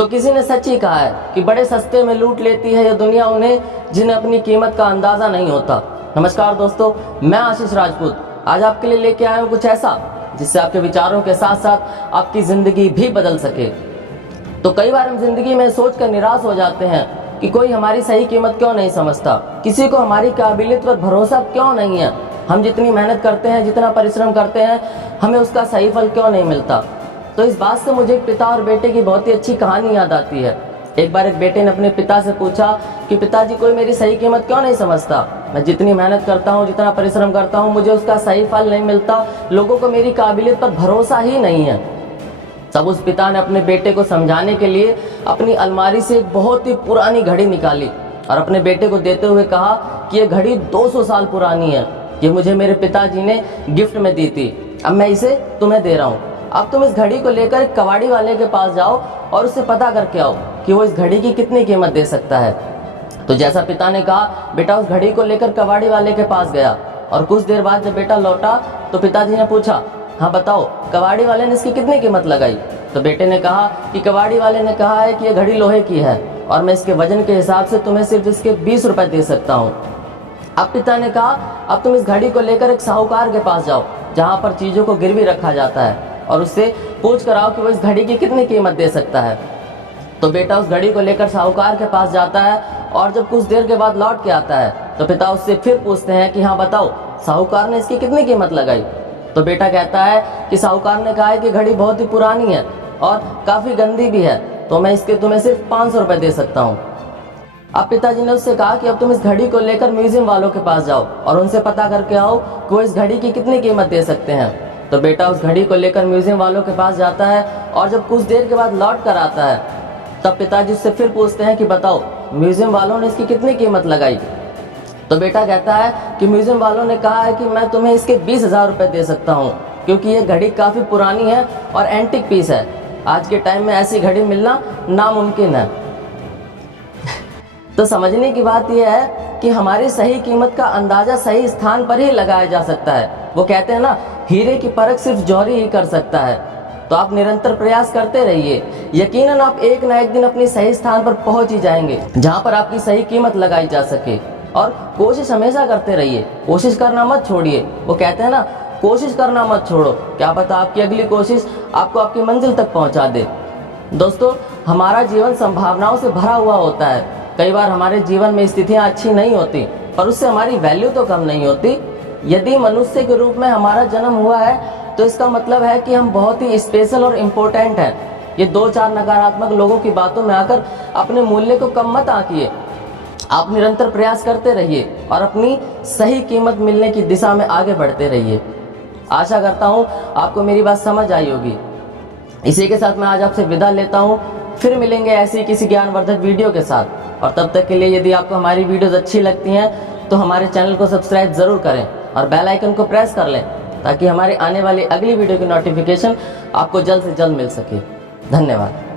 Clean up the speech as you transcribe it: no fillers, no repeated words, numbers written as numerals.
तो किसी ने सच ही कहा है कि बड़े सस्ते में लूट लेती है ये दुनिया उन्हें जिन्हें अपनी कीमत का अंदाज़ा नहीं होता। नमस्कार दोस्तों, मैं आशीष राजपूत आज आपके लिए लेके आया हूँ कुछ ऐसा जिससे आपके विचारों के साथ साथ आपकी ज़िंदगी भी बदल सके। तो कई बार हम जिंदगी में सोच कर निराश हो जाते हैं कि कोई हमारी सही कीमत क्यों नहीं समझता, किसी को हमारी काबिलियत पर भरोसा क्यों नहीं है, हम जितनी मेहनत करते हैं, जितना परिश्रम करते हैं, हमें उसका सही फल क्यों नहीं मिलता। तो इस बात से मुझे एक पिता और बेटे की बहुत ही अच्छी कहानी याद आती है। एक बार एक बेटे ने अपने पिता से पूछा कि पिताजी, कोई मेरी सही कीमत क्यों नहीं समझता, मैं जितनी मेहनत करता हूँ, जितना परिश्रम करता हूँ, मुझे उसका सही फल नहीं मिलता, लोगों को मेरी काबिलियत पर भरोसा ही नहीं है। तब उस पिता ने अपने बेटे को समझाने के लिए अपनी अलमारी से एक बहुत ही पुरानी घड़ी निकाली और अपने बेटे को देते हुए कहा कि ये घड़ी 200 साल पुरानी है, ये मुझे मेरे पिताजी ने गिफ्ट में दी थी, अब मैं इसे तुम्हें दे रहा हूँ। अब तुम इस घड़ी को लेकर एक कबाड़ी वाले के पास जाओ और उससे पता करके आओ कि वो इस घड़ी की कितनी कीमत दे सकता है। तो जैसा पिता ने कहा, बेटा उस घड़ी को लेकर कबाड़ी वाले के पास गया और कुछ देर बाद जब बेटा लौटा तो पिताजी ने पूछा, हाँ बताओ, कबाड़ी वाले ने इसकी कितनी कीमत लगाई। तो बेटे ने कहा कि कबाड़ी वाले ने कहा है कि यह घड़ी लोहे की है और मैं इसके वजन के हिसाब से तुम्हें सिर्फ इसके 20 रुपए दे सकता हूँ। अब पिता ने कहा, अब तुम इस घड़ी को लेकर एक साहूकार के पास जाओ जहाँ पर चीज़ों को गिरवी रखा जाता है और उससे पूछ कर आओ कि वो इस घड़ी की कितनी कीमत दे सकता है। तो बेटा उस घड़ी को लेकर साहूकार के पास जाता है और जब कुछ देर के बाद लौट के आता है तो पिता उससे फिर पूछते हैं कि हाँ बताओ, साहूकार ने इसकी कितनी कीमत लगाई। तो बेटा कहता है कि साहूकार ने कहा है कि घड़ी बहुत ही पुरानी है और काफ़ी गंदी भी है, तो मैं इसके तुम्हें सिर्फ 500 रुपये दे सकता हूँ। अब पिताजी ने उससे कहा कि अब तुम इस घड़ी को लेकर म्यूजियम वालों के पास जाओ और उनसे पता करके आओ कि वो इस घड़ी की कितनी कीमत दे सकते हैं। तो बेटा उस घड़ी को लेकर म्यूजियम वालों के पास जाता है और जब कुछ देर के बाद लौट कर आता है तब पिताजी उससे फिर पूछते हैं कि बताओ, म्यूजियम वालों ने इसकी कितनी कीमत लगाई। तो बेटा कहता है कि म्यूजियम वालों ने कहा है कि मैं तुम्हें इसके 20,000 रुपये दे सकता हूँ, क्योंकि ये घड़ी काफ़ी पुरानी है और एंटिक पीस है, आज के टाइम में ऐसी घड़ी मिलना नामुमकिन है। तो समझने की बात यह है कि हमारी सही कीमत का अंदाज़ा सही स्थान पर ही लगाया जा सकता है। वो कहते हैं ना, हीरे की परख सिर्फ जौहरी ही कर सकता है। तो आप निरंतर प्रयास करते रहिए, यकीनन आप एक ना एक दिन अपने सही स्थान पर पहुंच ही जाएंगे जहां पर आपकी सही कीमत लगाई जा सके। और कोशिश हमेशा करते रहिए, कोशिश करना मत छोड़िए। वो कहते हैं ना, कोशिश करना मत छोड़ो, क्या पता आपकी अगली कोशिश आपको आपकी मंजिल तक पहुंचा दे। दोस्तों, हमारा जीवन संभावनाओं से भरा हुआ होता है। कई बार हमारे जीवन में स्थितियां अच्छी नहीं होती पर उससे हमारी वैल्यू तो कम नहीं होती। यदि मनुष्य के रूप में हमारा जन्म हुआ है तो इसका मतलब है कि हम बहुत ही स्पेशल और इम्पोर्टेंट हैं। ये 2-4 नकारात्मक लोगों की बातों में आकर अपने मूल्य को कम मत आंकिए। आप निरंतर प्रयास करते रहिए और अपनी सही कीमत मिलने की दिशा में आगे बढ़ते रहिए। आशा करता हूँ आपको मेरी बात समझ आई होगी। इसी के साथ मैं आज आपसे विदा लेता हूँ, फिर मिलेंगे ऐसी किसी ज्ञानवर्धक वीडियो के साथ। और तब तक के लिए यदि आपको हमारी वीडियोस अच्छी लगती हैं तो हमारे चैनल को सब्सक्राइब ज़रूर करें और बेल आइकन को प्रेस कर लें ताकि हमारी आने वाली अगली वीडियो की नोटिफिकेशन आपको जल्द से जल्द मिल सके। धन्यवाद।